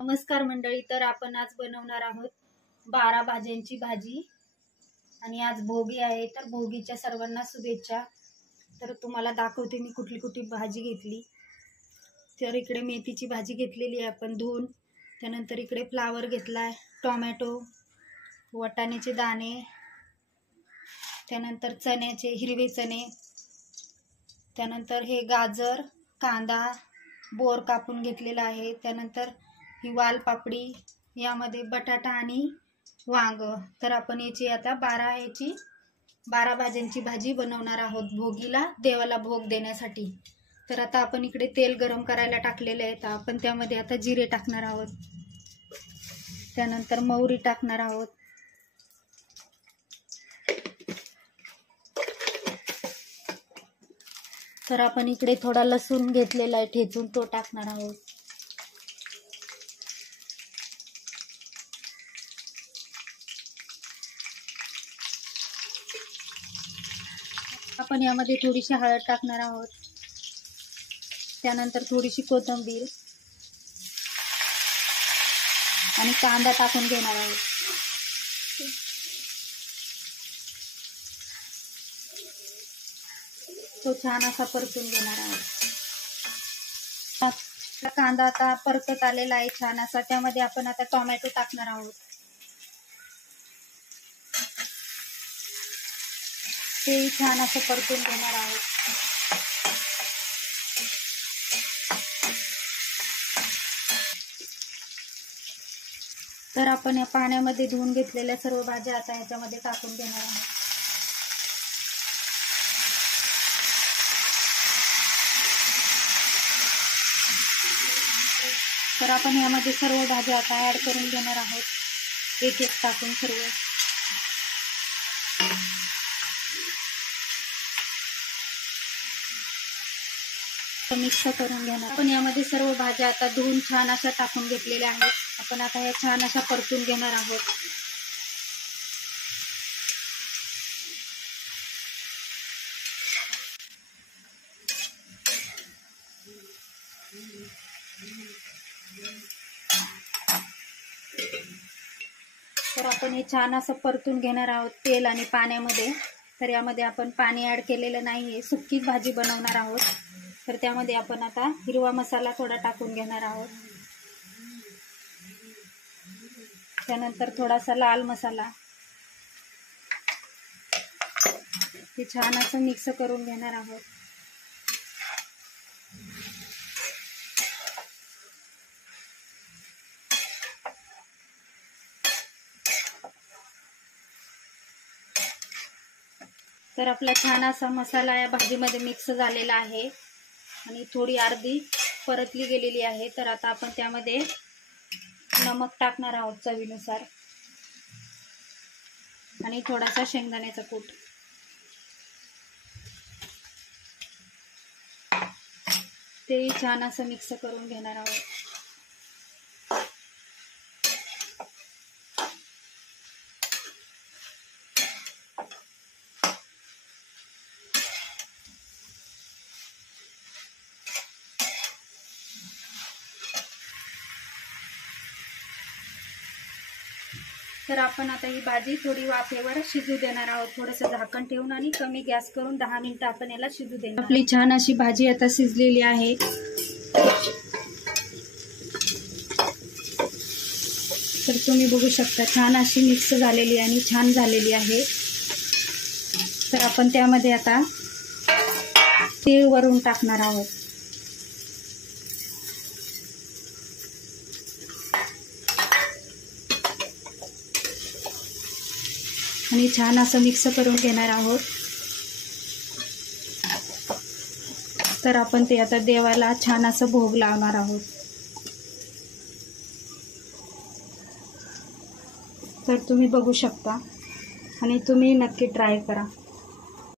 नमस्कार मंडळी, तर आपण आज बनवणार आहोत 12 भाज्यांची भाजी आणि आज भोगी आहे, तर भोगीच्या सर्वांना शुभेच्छा। तर तुम्हाला दाखवते मी कुठली कुठली भाजी घेतली। तर इकडे मेथीची भाजी घेतलेली आहे आपण धुवून, त्यानंतर इकडे फ्लावर घेतलाय, टोमॅटो, वाटाण्याचे दाणे, त्यानंतर चण्याचे हिरवे चणे, त्यानंतर हे गाजर, कांदा, बोर कापून घेतलेला आहे, त्यानंतर ही वाल पापडी, यामध्ये बटाटा आणि वांग। तर आपण याची आता 12 भाज्यांची भाजी बनवणार आहोत भोगीला, देवाला भोग देण्यासाठी। तर आता आपण इकडे तेल गरम करायला टाकलेले आहे, तर आपण त्यामध्ये आता जिरे टाकणार आहोत, त्यानंतर मोहरी टाकणार आहोत, तर आपण इकडे थोडा लसूण घेतलेला आहे ठेचून, तो टाकणार आहोत। आपण यामध्ये थोडीशी हळद टाकणार आहोत, त्यानंतर थोडीशी कोथिंबीर आणि कांदा टाकून घेणार आहोत। तो छान असा परतून घेणार आहोत। कांदा आता परतत आलेला आहे छान असा, त्यामध्ये आपण आता टोमॅटो टाकणार आहोत, ते छान असं परतून घेणार आहोत। तर आपण या पाण्यामध्ये धुवून घेतलेल्या सर्व भाज्या आता याच्यामध्ये टाकून घेणार आहोत। तर आपण यामध्ये सर्व भाज्या आता ऍड करून घेणार आहोत, एक एक टाकून सर्व। मिक्स करून घेणार। आपण यामध्ये सर्व भाज्या आता धुवून छान अशा टाकून घेतलेल्या आहेत, आपण आता या छान अशा परतून घेणार आहोत। तर आपण हे छान असं परतून घेणार आहोत तेल आणि पाण्यामध्ये। तर यामध्ये आपण पाणी ऍड केलेलं नाहीये, सुकीच भाजी बनवणार आहोत। तर त्यामध्ये आपण आता हिरवा मसाला थोडा टाकून घेणार आहोत, त्यानंतर थोडासा लाल मसाला, हे छान असं मिक्स करून घेणार आहोत। तर आपला छान असा मसाला या भाजीमध्ये मिक्स झालेला आहे आणि थोडी अर्धी परतली गेलेली आहे। तर आता आपण त्यामध्ये नमक टाकणार आहोत चवीनुसार आणि थोडासा शेंगदाण्याचा कूट, ते छान असं मिक्स करून घेणार आहोत। तर आपण आता ही भाजी थोडी वाफेवर शिजू देणार आहोत, थोडंसं झाकण ठेवून आणि कमी गॅस करून 10 मिनिटं आपण याला शिजू देणार। आपली छान अशी भाजी आता शिजलेली आहे। तर तुम्ही बघू शकता छान अशी मिक्स झालेली आणि छान झालेली आहे। तर आपण त्यामध्ये आता तीळ वरून टाकणार आहोत, आणि छान असं मिक्स करून घेणार आहोत। तर आपण ते आता देवाला छान असं भोग लावणार आहोत। तर तुम्ही बघू शकता आणि तुम्ही नक्की ट्राय करा।